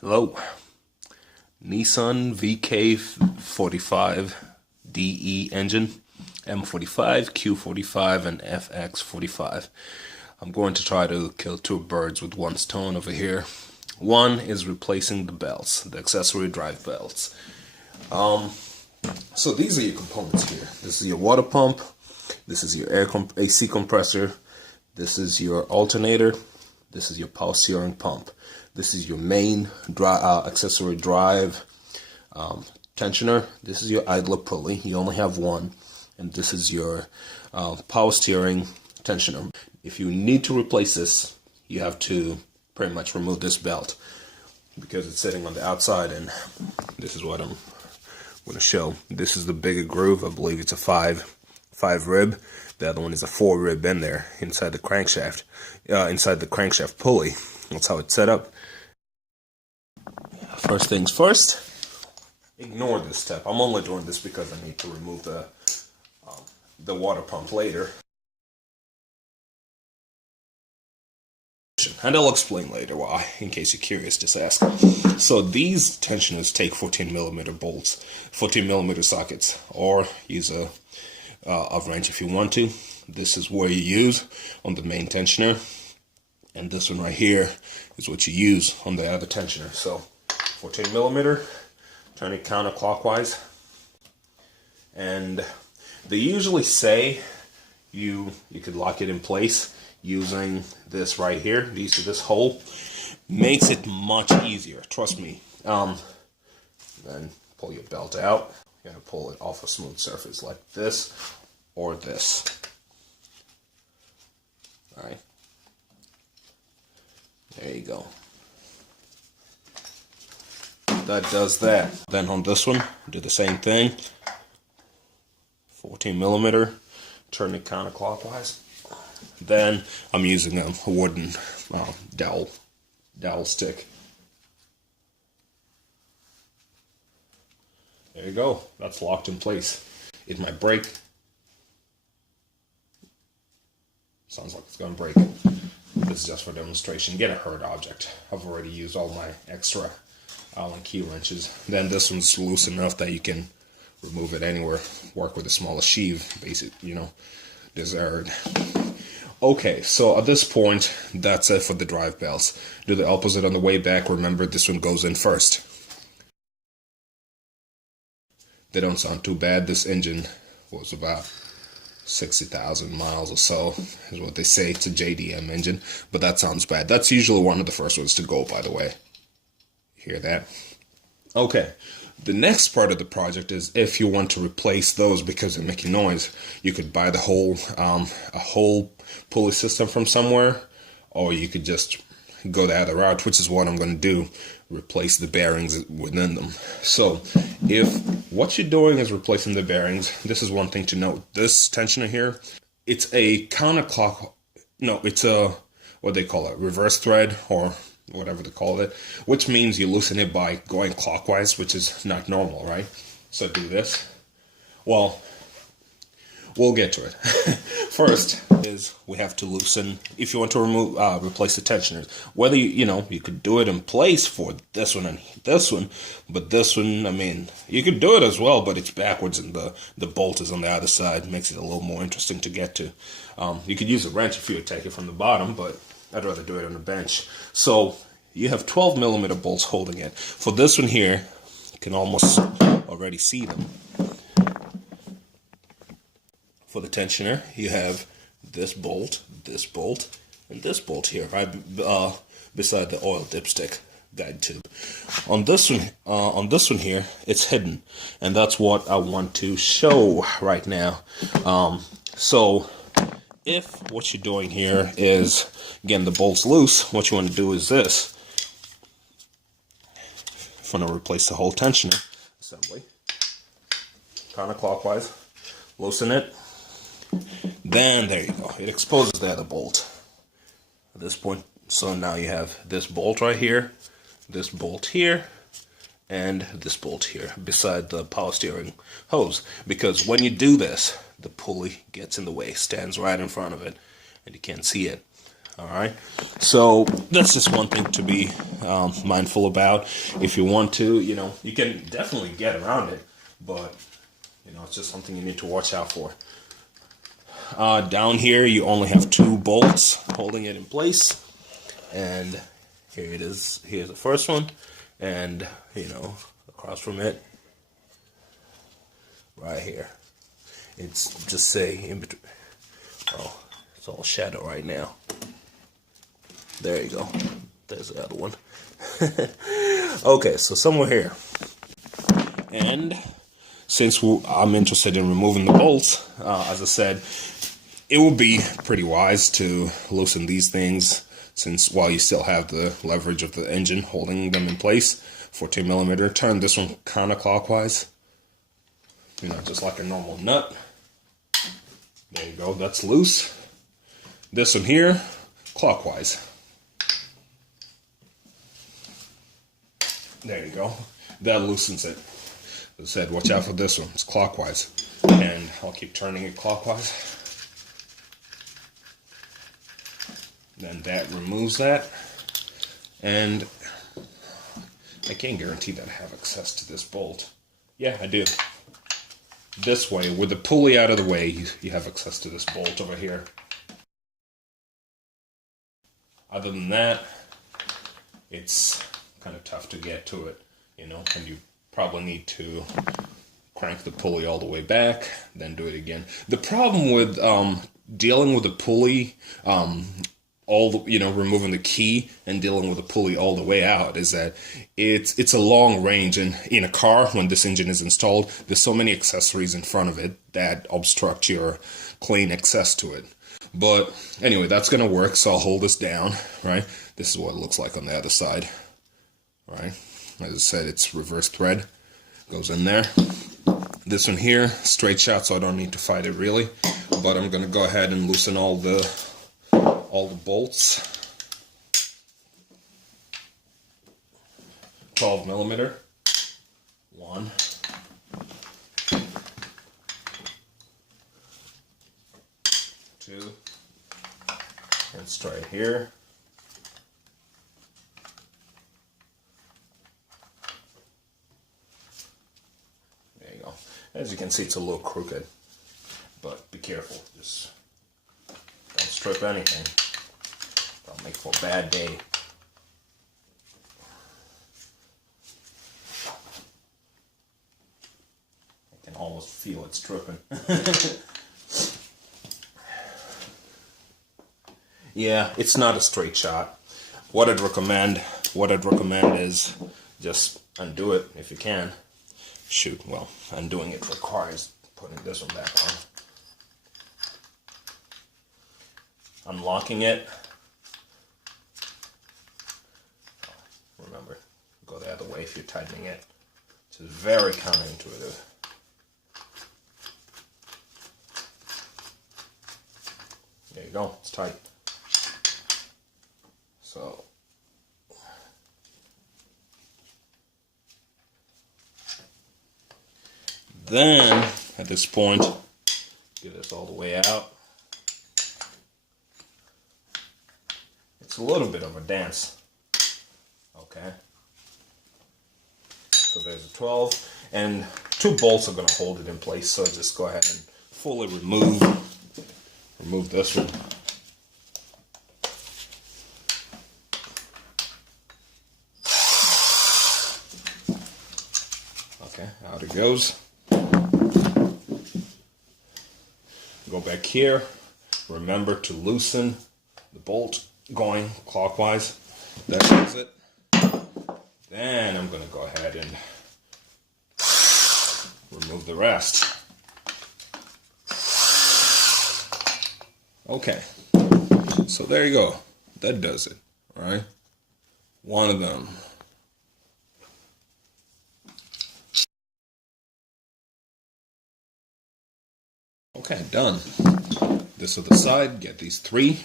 Hello, Nissan VK45DE engine, M45, Q45, and FX45. I'm going to try to kill two birds with one stone over here. One is replacing the belts, the accessory drive belts. So these are your components here. This is your water pump. This is your AC compressor. This is your alternator. This is your power steering pump. This is your main accessory drive tensioner. This is your idler pulley. You only have one. And this is your power steering tensioner. If you need to replace this, you have to pretty much remove this belt because it's sitting on the outside, and this is what I'm going to show. This is the bigger groove. I believe it's a five rib. The other one is a 4 rib in there inside the crankshaft, pulley. That's how it's set up. First things first, ignore this step. I'm only doing this because I need to remove the water pump later. And I'll explain later why, in case you're curious, just ask. So these tensioners take 14mm bolts, 14mm sockets, or use a wrench if you want to. This is where you use on the main tensioner, and this one right here is what you use on the other tensioner. So 14mm, turn it counterclockwise, and they usually say you could lock it in place using this right here. This hole makes it much easier, trust me. Then pull your belt out. You're gonna pull it off a smooth surface like this or this. All right, there you go. That does that. Then on this one, do the same thing. 14mm, turn it counterclockwise. Then I'm using a wooden dowel stick. There you go. That's locked in place. It might break. Sounds like it's going to break. This is just for demonstration. Get a hurt object. I've already used all my extra Allen key wrenches. Then this one's loose enough that you can remove it anywhere. Work with a smaller sheave, desired. Okay, so at this point, that's it for the drive belts. Do the opposite on the way back. Remember, this one goes in first. They don't sound too bad. This engine was about 60,000 miles or so, is what they say. It's a JDM engine, but that sounds bad. That's usually one of the first ones to go, by the way. Hear that? Okay. The next part of the project is if you want to replace those because they're making noise, you could buy the whole pulley system from somewhere, or you could just go the other route, which is what I'm going to do, replace the bearings within them. So if what you're doing is replacing the bearings, this is one thing to note. This tensioner here, it's a it's a, what they call it, reverse thread, or whatever they call it, which means you loosen it by going clockwise, which is not normal, right? So do this. Well, we'll get to it. First is we have to loosen, if you want to replace the tensioners, whether you could do it in place for this one and this one, but this one, I mean, you could do it as well, but it's backwards and the bolt is on the other side. Makes it a little more interesting to get to. You could use a wrench if you would take it from the bottom, but I'd rather do it on a bench. So you have 12mm bolts holding it. For this one here, you can almost already see them. For the tensioner, you have this bolt, and this bolt here, right beside the oil dipstick guide tube. On this one here, it's hidden, and that's what I want to show right now. So if what you're doing here is, again, the bolt's loose, what you want to do is this. If you want to replace the whole tensioner assembly, counterclockwise, loosen it, then there you go. It exposes the other bolt at this point. So now you have this bolt right here, this bolt here, and this bolt here beside the power steering hose. Because when you do this, the pulley gets in the way, stands right in front of it, and you can't see it. All right, so that's just one thing to be mindful about. If you want to, you know, you can definitely get around it, but you know, it's just something you need to watch out for. Down here, you only have 2 bolts holding it in place, and here it is. Here's the first one, and you know, across from it, right here, it's just say in between. Oh, it's all shadow right now. There you go. There's the other one. Okay, so somewhere here. And since I'm interested in removing the bolts, as I said, it would be pretty wise to loosen these things, since while you still have the leverage of the engine holding them in place. 14mm. Turn this one counterclockwise. You know, just like a normal nut. There you go. That's loose. This one here, clockwise. There you go. That loosens it. As I said, watch out for this one. It's clockwise. And I'll keep turning it clockwise. Then that removes that. And I can't guarantee that I have access to this bolt. Yeah, I do. This way, with the pulley out of the way, you have access to this bolt over here. Other than that, it's kind of tough to get to it, you know, and you probably need to crank the pulley all the way back, then do it again. The problem with dealing with the pulley, removing the key and dealing with the pulley all the way out is that it's a long range, and in a car, when this engine is installed, there's so many accessories in front of it that obstruct your clean access to it. But anyway, that's gonna work, so I'll hold this down, right? This is what it looks like on the other side. Right, as I said, it's reverse thread, goes in there. This one here, straight shot, so I don't need to fight it really. But I'm gonna go ahead and loosen all the bolts. 12mm. 1. 2. And straight here. As you can see, it's a little crooked, but be careful. Just don't strip anything. That'll make for a bad day. I can almost feel it stripping. Yeah, it's not a straight shot. What I'd recommend is just undo it if you can. Shoot, well, undoing it requires putting this one back on. Unlocking it. Remember, go the other way if you're tightening it. It's very counterintuitive. There you go, it's tight. So, then, at this point, get this all the way out. It's a little bit of a dance. Okay. So there's a 12, and 2 bolts are going to hold it in place, so just go ahead and fully remove this one. Okay, out it goes. Go back here. Remember to loosen the bolt going clockwise. That does it. Then I'm going to go ahead and remove the rest. Okay. So there you go. That does it. All right. One of them. Okay, done. This to the side, get these 3.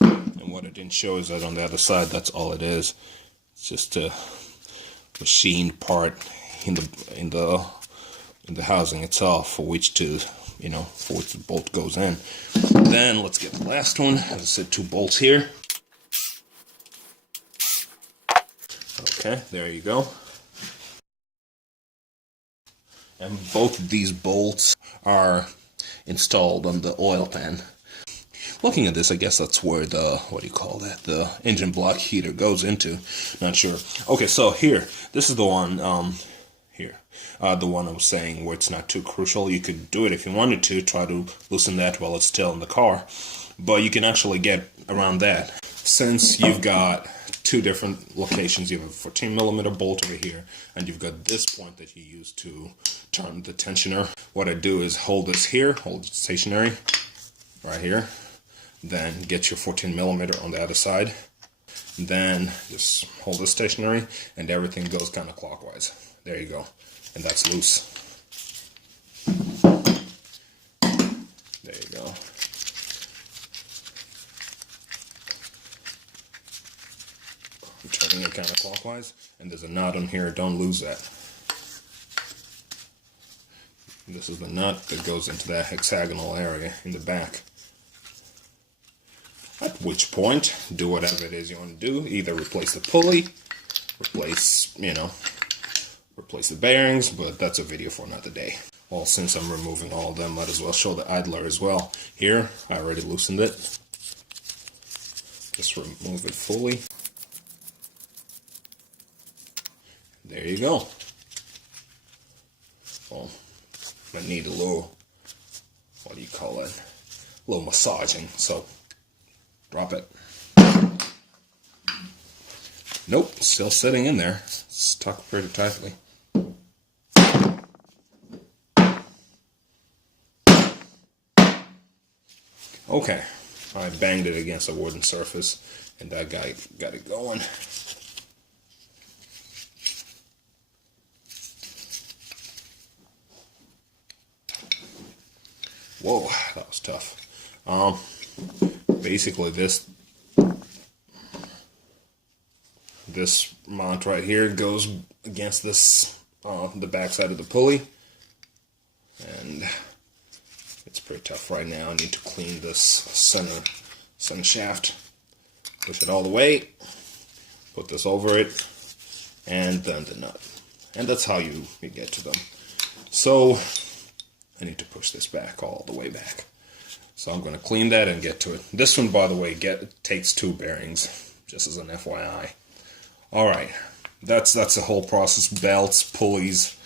And what I didn't show is that on the other side, that's all it is. It's just to machined part in the housing itself, for which to, for which the bolt goes in. Then let's get the last one. As I said, 2 bolts here. Okay, there you go. And both of these bolts are installed on the oil pan. Looking at this, I guess that's where the, the engine block heater goes into. Not sure. Okay, so here, this is the one, here. The one I was saying where it's not too crucial. You could do it if you wanted to, try to loosen that while it's still in the car. But you can actually get around that. Since you've got 2 different locations, you have a 14mm bolt over here, and you've got this point that you use to turn the tensioner. What I do is hold this here, hold it stationary, right here. Then get your 14mm on the other side. Then just hold it stationary, and everything goes kind of clockwise. There you go. And that's loose. There you go. I'm turning it counterclockwise, and there's a nut on here. Don't lose that. This is the nut that goes into that hexagonal area in the back. At which point, do whatever it is you want to do. Either replace the pulley, replace the bearings, but that's a video for another day. Well, since I'm removing all of them, might as well show the idler as well. Here, I already loosened it. Just remove it fully. There you go. Well, I need a little, what do you call it? A little massaging, so drop it. Nope, still sitting in there. Stuck pretty tightly. Okay, I banged it against a wooden surface, and that guy got it going. Whoa, that was tough. Basically this mount right here goes against this the back side of the pulley, and it's pretty tough right now. I need to clean this center shaft, push it all the way, put this over it, and then the nut, and that's how you get to them. So I need to push this back all the way back. So I'm going to clean that and get to it. This one, by the way, takes 2 bearings, just as an FYI. Alright, that's the whole process. Belts, pulleys,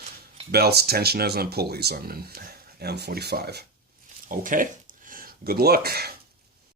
tensioners, and pulleys on an M45. Okay, good luck.